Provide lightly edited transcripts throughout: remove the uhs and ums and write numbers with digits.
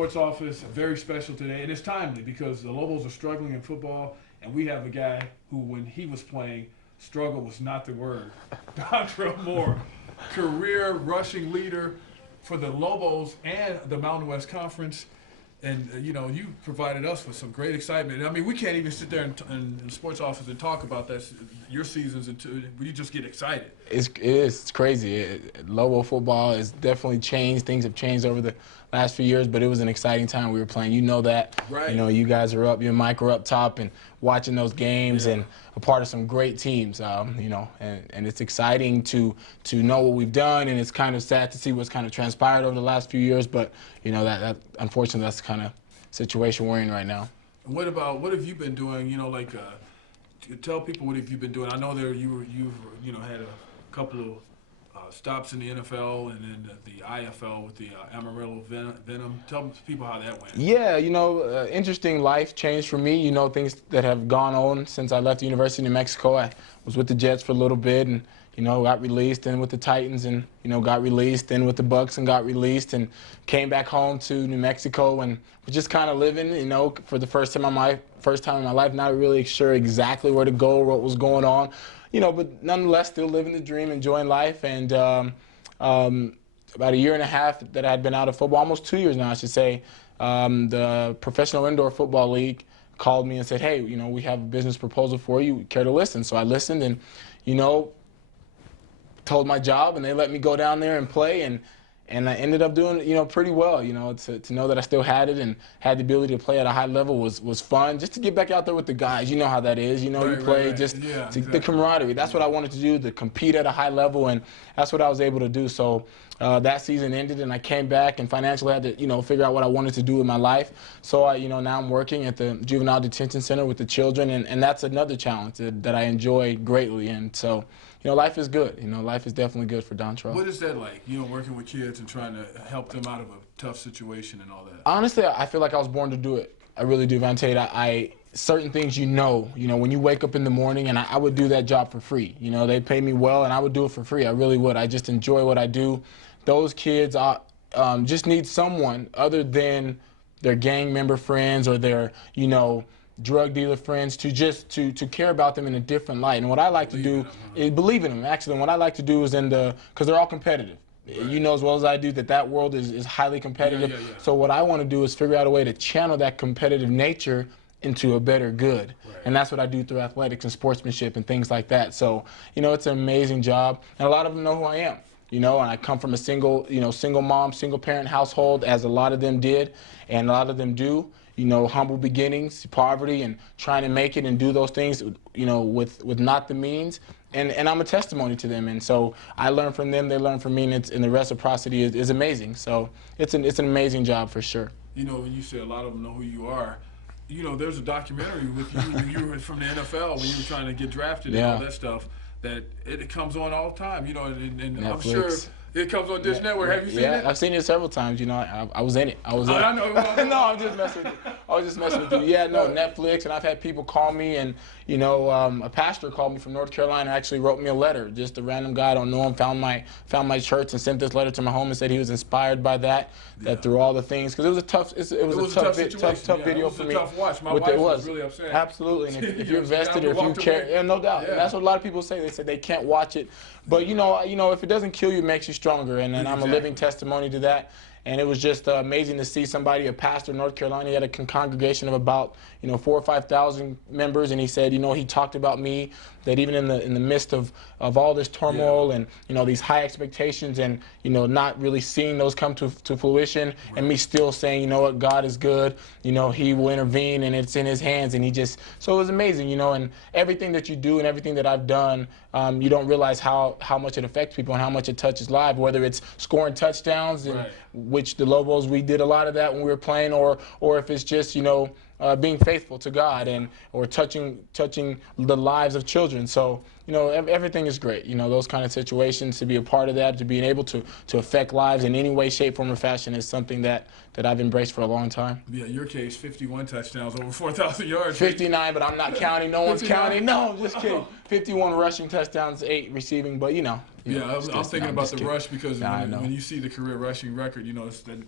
Sports Office, very special today, and it's timely because the Lobos are struggling in football, and we have a guy who, when he was playing, struggle was not the word. Dontrell Moore, career rushing leader for the Lobos and the Mountain West Conference. And, you provided us with some great excitement. I mean, we can't even sit there in the sports office and talk about that, your seasons, until we just get excited. It's crazy. Lobo football has definitely changed. Things have changed over the last few years, but it was an exciting time we were playing. You know that. Right. You guys are up, you and Mike are up top and watching those games and a part of some great teams, and it's exciting to know what we've done, and it's kind of sad to see what's kind of transpired over the last few years, but, that unfortunately, that's the kind of situation we're in right now. And what have you been doing, tell people what have you been doing. I know you've had a couple of stops in the NFL and then the IFL with the Amarillo Venom. Tell people how that went. Yeah, interesting life change for me. Things that have gone on since I left the University of New Mexico. I was with the Jets for a little bit and, got released, and with the Titans and, got released, and with the Bucks and got released, and came back home to New Mexico and was just kind of living, for the first time in my life, not really sure exactly where to go or what was going on. But nonetheless, still living the dream, enjoying life. And about a year and a half that I had been out of football, almost 2 years now, I should say, the Professional Indoor Football League called me and said, hey, we have a business proposal for you. Care to listen? So I listened and, told my job, and they let me go down there and play. And I ended up doing, pretty well. To know that I still had it and had the ability to play at a high level was fun. Just to get back out there with the guys, you know how that is. You play right. just Exactly. the camaraderie. That's what I wanted to do, to compete at a high level, and that's what I was able to do. So that season ended, and I came back and financially had to, figure out what I wanted to do with my life. So now I'm working at the Juvenile Detention Center with the children, and that's another challenge that I enjoy greatly. And so, life is good. Life is definitely good for Dontrell. What is that like, working with kids and trying to help them out of a tough situation and all that? Honestly, I feel like I was born to do it. I really do, Van Tate. Certain things when you wake up in the morning, and I would do that job for free. They pay me well, and I would do it for free. I really would. I just enjoy what I do. Those kids just need someone other than their gang member friends or their, drug dealer friends to care about them in a different light. And what I like to do is believe in them. Actually, and what I like to do is because they're all competitive. Right. You know as well as I do that world is highly competitive. Yeah. So what I want to do is figure out a way to channel that competitive nature into a better good. Right. And that's what I do through athletics and sportsmanship and things like that. So, it's an amazing job. And a lot of them know who I am. And I come from a single mom, single parent household, as a lot of them did, and a lot of them do. Humble beginnings, poverty, and trying to make it and do those things, with not the means. And I'm a testimony to them. And so I learn from them, they learn from me, and the reciprocity is amazing. So it's an amazing job for sure. When you say a lot of them know who you are, there's a documentary with you. You were from the NFL when you were trying to get drafted and all that stuff. That it comes on all the time, and I'm sure it comes on Dish Network. Have you seen it? Yeah, I've seen it several times. I was in it. I was in it. I know. No, I'm just messing with you. I was just messing with you. Yeah, no, Netflix, and I've had people call me, and a pastor called me from North Carolina, actually wrote me a letter. Just a random guy, I don't know him, found my church and sent this letter to my home and said he was inspired by that through all the things, because it was a tough, tough video for me. It was a tough watch. My wife was really upset. Absolutely, and if you're invested or if you care, no doubt. Yeah. And that's what a lot of people say. They said they can't watch it, but if it doesn't kill you, it makes you stronger, and I'm a living testimony to that. And it was just amazing to see somebody, a pastor in North Carolina. He had a congregation of about 4,000 or 5,000 members, and he said, he talked about me, that even in the midst of all this turmoil and these high expectations and not really seeing those come to fruition, and me still saying, what, God is good, He will intervene, and it's in His hands, and so it was amazing, and everything that you do and everything that I've done, you don't realize how much it affects people and how much it touches lives, whether it's scoring touchdowns, and which the Lobos, we did a lot of that when we were playing, or if it's just being faithful to God or touching the lives of children. So everything is great. Those kind of situations, to be a part of that, to being able to affect lives in any way, shape, form, or fashion is something that I've embraced for a long time. Yeah, your case, 51 touchdowns, over 4,000 yards. 59, but I'm not counting. No one's counting. No, just kidding. 51 rushing touchdowns, 8 receiving, but Yeah, I'm thinking about the rush because when you see the career rushing record,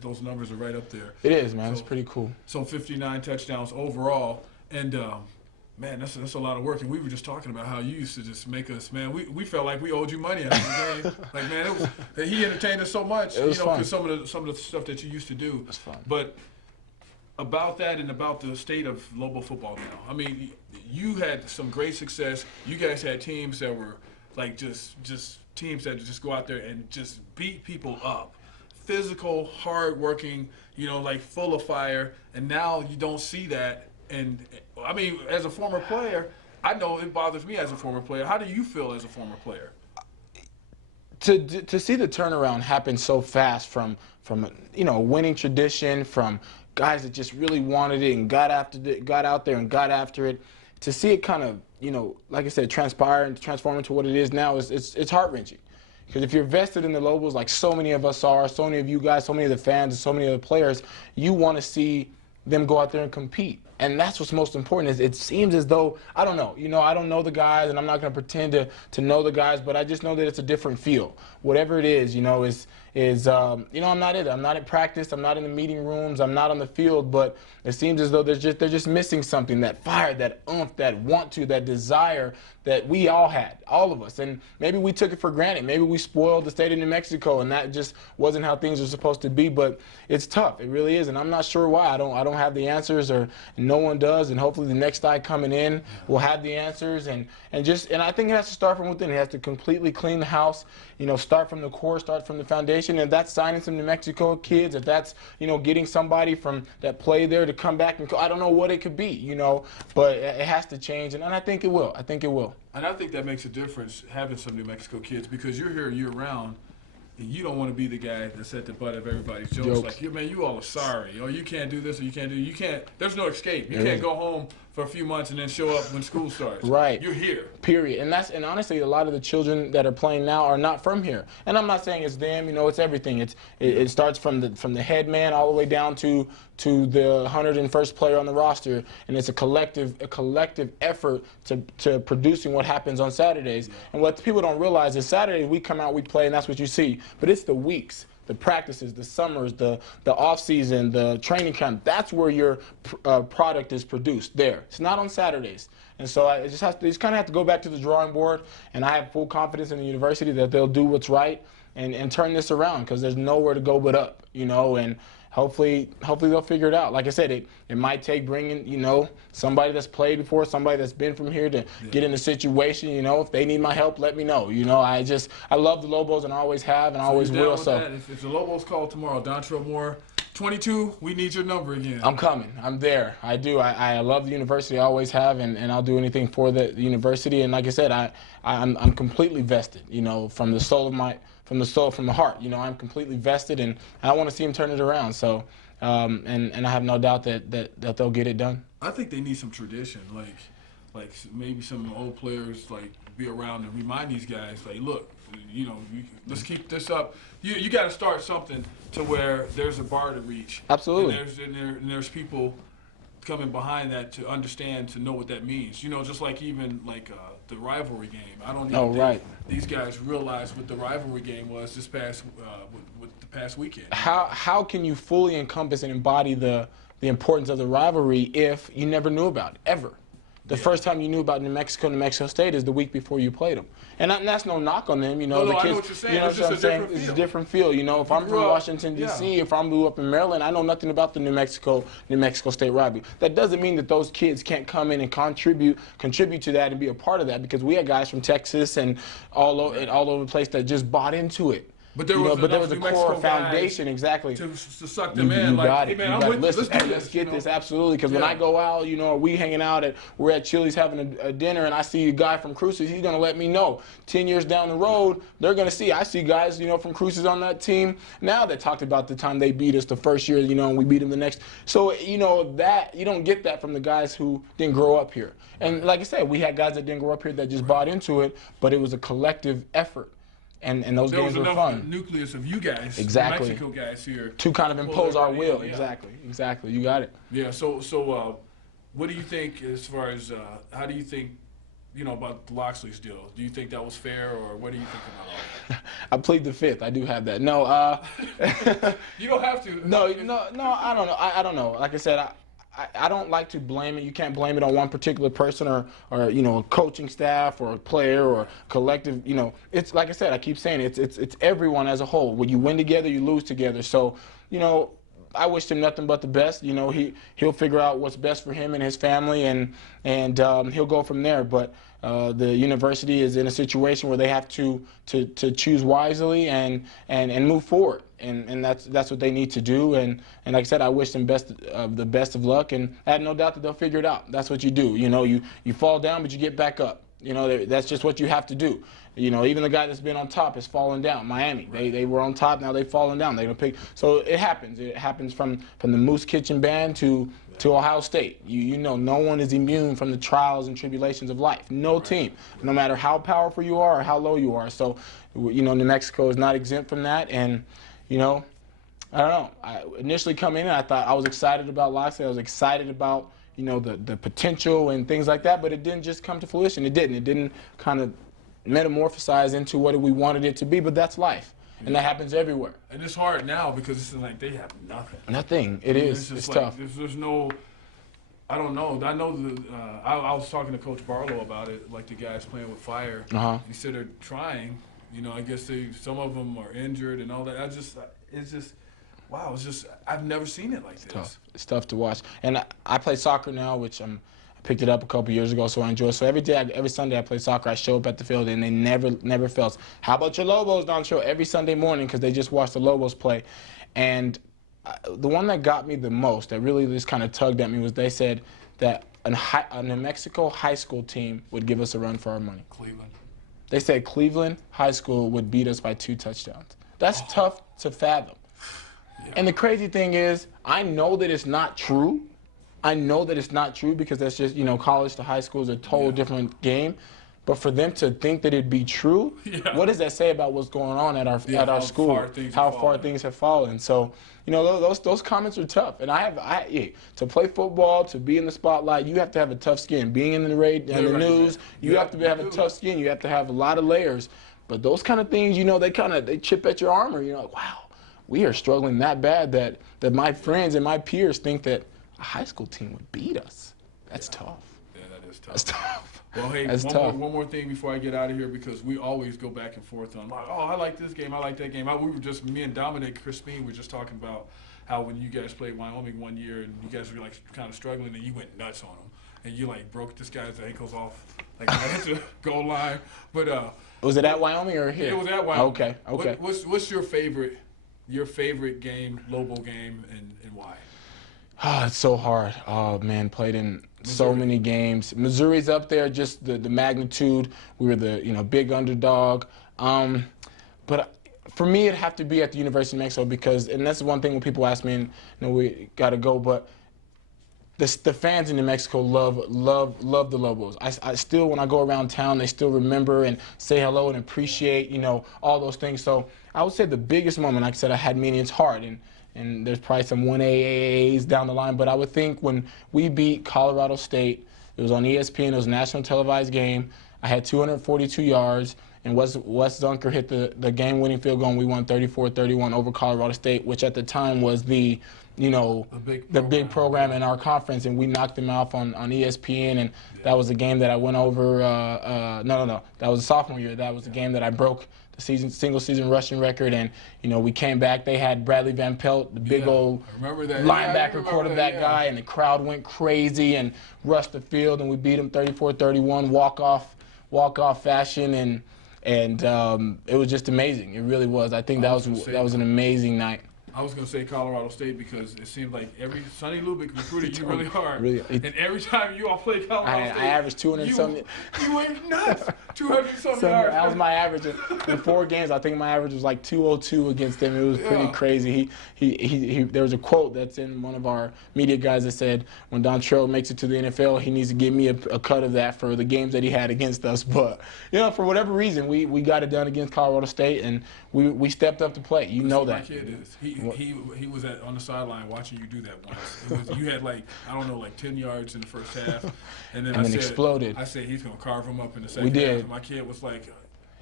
those numbers are right up there. It is, man. It's pretty cool. So 59 touchdowns overall, and man, that's a lot of work. And we were just talking about how you used to just make us, man. We felt like we owed you money after the game. Like, man, he entertained us so much. It was fun. Because some of the stuff that you used to do. It's fun. But about that and about the state of Lobo football now. I mean, you had some great success. You guys had teams that were like just teams that just go out there and just beat people up. Physical, hard-working, like full of fire. And now you don't see that. And, I mean, as a former player, I know it bothers me as a former player. How do you feel as a former player? To see the turnaround happen so fast from winning tradition, from guys that just really wanted it and got out there and got after it, to see it kind of, like I said, transpire and transform into what it is now, it's heart-wrenching. Because if you're vested in the Lobos, like so many of us are, so many of you guys, so many of the fans, and so many of the players, you want to see them go out there and compete. And that's what's most important. Is it seems as though, I don't know, I don't know the guys, and I'm not going to pretend to know the guys, but I just know that it's a different feel. Whatever it is, I'm not in it. I'm not at practice. I'm not in the meeting rooms. I'm not on the field. But it seems as though they're just missing something, that fire, that oomph, that want to, that desire that we all had, all of us. And maybe we took it for granted. Maybe we spoiled the state of New Mexico, and that just wasn't how things were supposed to be. But it's tough. It really is. And I'm not sure why. I don't have the answers, or no one does. And hopefully the next guy coming in will have the answers. And I think it has to start from within. It has to completely clean the house. Start from the core, start from the foundation. And if that's signing some New Mexico kids, if that's, getting somebody from that play there to come back, and I don't know what it could be, but it has to change. And I think it will. I think it will. And I think that makes a difference, having some New Mexico kids, because you're here year-round, and you don't want to be the guy that's at the butt of everybody's jokes. Like, man, you all are sorry. Or you can't do this, or you can't. There's no escape. You can't go home for a few months and then show up when school starts. Right. You're here. Period. And honestly, a lot of the children that are playing now are not from here. And I'm not saying it's them. It's everything. It starts from the head man all the way down to the 101st player on the roster, and it's a collective effort to producing what happens on Saturdays. Yeah. And what people don't realize is Saturdays we come out, we play, and that's what you see. But it's the weeks, the practices, the summers, the off season, the training camp. That's where your product is produced. There, it's not on Saturdays. And so you just kind of have to go back to the drawing board. And I have full confidence in the university that they'll do what's right and turn this around, because there's nowhere to go but up. And hopefully they'll figure it out. Like I said, it might take bringing, somebody that's played before, somebody that's been from here to get in a situation. If they need my help, let me know. I love the Lobos, and I always have, and I always will. So if the Lobos call tomorrow, Dontrell Moore, 22, we need your number again. I'm coming. I'm there. I do. I love the university. I always have, and I'll do anything for the university. And like I said, I'm completely vested. From the soul of my. From the heart, I'm completely vested, and I want to see him turn it around. So, and I have no doubt that they'll get it done. I think they need some tradition, like maybe some old players be around and remind these guys, look, let's keep this up. You got to start something to where there's a bar to reach. Absolutely. And there's people coming behind that to understand, to know what that means. Just even the rivalry game. I don't even think these guys realize what the rivalry game was this past with the past weekend. How can you fully encompass and embody the importance of the rivalry if you never knew about it, ever? The first time you knew about New Mexico State is the week before you played them. And that's no knock on them, No, the kids, I know what you're saying. It's just a different feel. It's a different feel. If I'm from Washington, D.C., if I'm up in Maryland, I know nothing about the New Mexico State rivalry. That doesn't mean that those kids can't come in and contribute to that and be a part of that, because we had guys from Texas and all over the place that just bought into it. But there was, there was a core foundation, exactly, to suck them in. You like, got hey it. man, You I'm with Listen, you. Let's do this. Let's get this, absolutely. Because when I go out, we hanging out we're at Chili's having a dinner, and I see a guy from Cruces, he's gonna let me know. 10 years down the road, they're gonna see. I see guys, from Cruces on that team now that talked about the time they beat us the first year, and we beat them the next. So that you don't get that from the guys who didn't grow up here. And like I said, we had guys that didn't grow up here that just bought into it, but it was a collective effort. And those games were fun. There was enough nucleus of you guys, exactly. Mexico guys here, to kind of impose our will. Exactly. You got it. Yeah. So what do you think as far as how do you think about Locksley's deal? Do you think that was fair, or what do you think about all that? I plead the fifth. I do have that. No. You don't have to. No. I don't know. I don't know. Like I said, I don't like to blame it. You can't blame it on one particular person or a coaching staff or a player or collective. It's like I said. I keep saying it's everyone as a whole. When you win together, you lose together. So I wish him nothing but the best. He'll figure out what's best for him and his family, and he'll go from there. But the university is in a situation where they have to choose wisely and move forward, and that's what they need to do. And like I said, I wish them the best of luck, and I have no doubt that they'll figure it out. That's what you do. You fall down, but you get back up. That's just what you have to do. Even the guy that's been on top has fallen down. Miami, they were on top, now they've fallen down. They're gonna pick. So it happens. It happens from the Moose Kitchen Band to Ohio State. No one is immune from the trials and tribulations of life. No team, no matter how powerful you are or how low you are. So, New Mexico is not exempt from that. And, I don't know. I initially come in and I thought I was excited about Locksley. I was excited about the potential and things like that. But it didn't just come to fruition. It didn't. It didn't kind of metamorphosize into what we wanted it to be. But that's life. And that happens everywhere. And it's hard now because it's like they have nothing. Nothing. It is. It's tough. There's no, I don't know. I know I was talking to Coach Barlow about it, like the guys playing with fire. He said they're trying. I guess some of them are injured and all that. Wow. I've never seen it like this. Tough. It's tough to watch. And I play soccer now, which I picked it up a couple years ago, so I enjoy it. So every Sunday I play soccer, I show up at the field, and they never fails. How about your Lobos, Dontrell? Every Sunday morning, because they just watch the Lobos play. And the one that got me the most, that really just kind of tugged at me, was they said that a New Mexico high school team would give us a run for our money. Cleveland. They said Cleveland High School would beat us by 2 touchdowns. That's tough to fathom. Yeah. And the crazy thing is, I know that it's not true. I know that it's not true because that's just, college to high school is a total different game. But for them to think that it'd be true, what does that say about what's going on at our school? How far things have fallen. So, those comments are tough. And to play football, to be in the spotlight, you have to have a tough skin. Being in the news, you have to have a tough skin. You have to have a lot of layers. But those kind of things, they chip at your armor. You're like, wow, we are struggling that bad that my friends and my peers think that a high school team would beat us. That's tough. Yeah, that is tough. That's tough. Well, hey, one more thing before I get out of here, because we always go back and forth on, I like this game, I like that game. Me and Dominic Crispin were just talking about how when you guys played Wyoming one year and you guys were kind of struggling and you went nuts on them. And you broke this guy's ankles off right at the goal line. But was it at Wyoming or here? It was at Wyoming. Okay. What's your favorite game, Lobo game, and why? It's so hard. Oh, man, played in so many games. Missouri's up there, just the magnitude. We were the big underdog. But for me, it'd have to be at the University of Mexico and that's one thing when people ask me, and we got to go, but the fans in New Mexico love the Lobos. I still, when I go around town, they still remember and say hello and appreciate, all those things. So I would say the biggest moment, like I said, I had meaning. It's hard, and there's probably some 1AAs down the line, but I would think when we beat Colorado State, it was on ESPN, it was a national televised game. I had 242 yards, and Wes Dunker hit the game-winning field goal, and we won 34-31 over Colorado State, which at the time was the big program in our conference, and we knocked them off on ESPN, and that was a game that I went over. No, that was a sophomore year. That was the game that I broke the single season rushing record, and we came back. They had Bradley Van Pelt, the big old linebacker quarterback guy, and the crowd went crazy and rushed the field, and we beat them 34-31 walk off fashion, and and it was just amazing. It really was. I think that was an amazing night. I was going to say Colorado State because it seemed like Sonny Lubick recruited you really hard. And every time you all play Colorado State, I averaged 200 something. You went nuts. 200 something yards. That was my average. In 4 games, I think my average was like 202 against him. It was pretty crazy. There was a quote that's in one of our media guys that said, when Dontrell makes it to the NFL, he needs to give me a cut of that for the games that he had against us. But, for whatever reason, we got it done against Colorado State, and we stepped up to play. You know that. My kid is. He was on the sideline watching you do that once. You had like 10 yards in the first half, and then exploded. I said he's gonna carve him up in the second. We did. Half. My kid was like,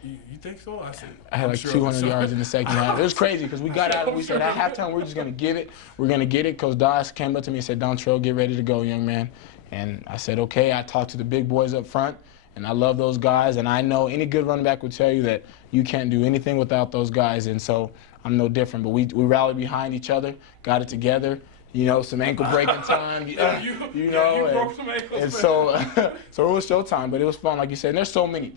"You think so?" I said, I had like 200 yards in the second half. It was crazy because we got out. We said at halftime we're just gonna give it. We're gonna get it. Coach Doss came up to me and said, "Dontrell, get ready to go, young man." And I said, "Okay." I talked to the big boys up front. And I love those guys, and I know any good running back will tell you that you can't do anything without those guys, and so I'm no different. But we rallied behind each other, got it together, some ankle breaking time, you broke some ankles. And so it was showtime, but it was fun, like you said. And there's so many.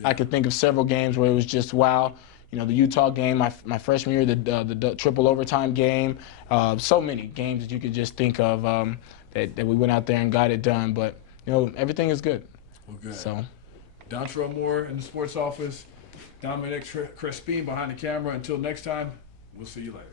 Yeah. I could think of several games where it was just wow. The Utah game, my freshman year, the triple overtime game, so many games that you could just think of that we went out there and got it done. But everything is good. Well, good. So, Dontrell Moore in the sports office, Dominic Crespin behind the camera. Until next time, we'll see you later.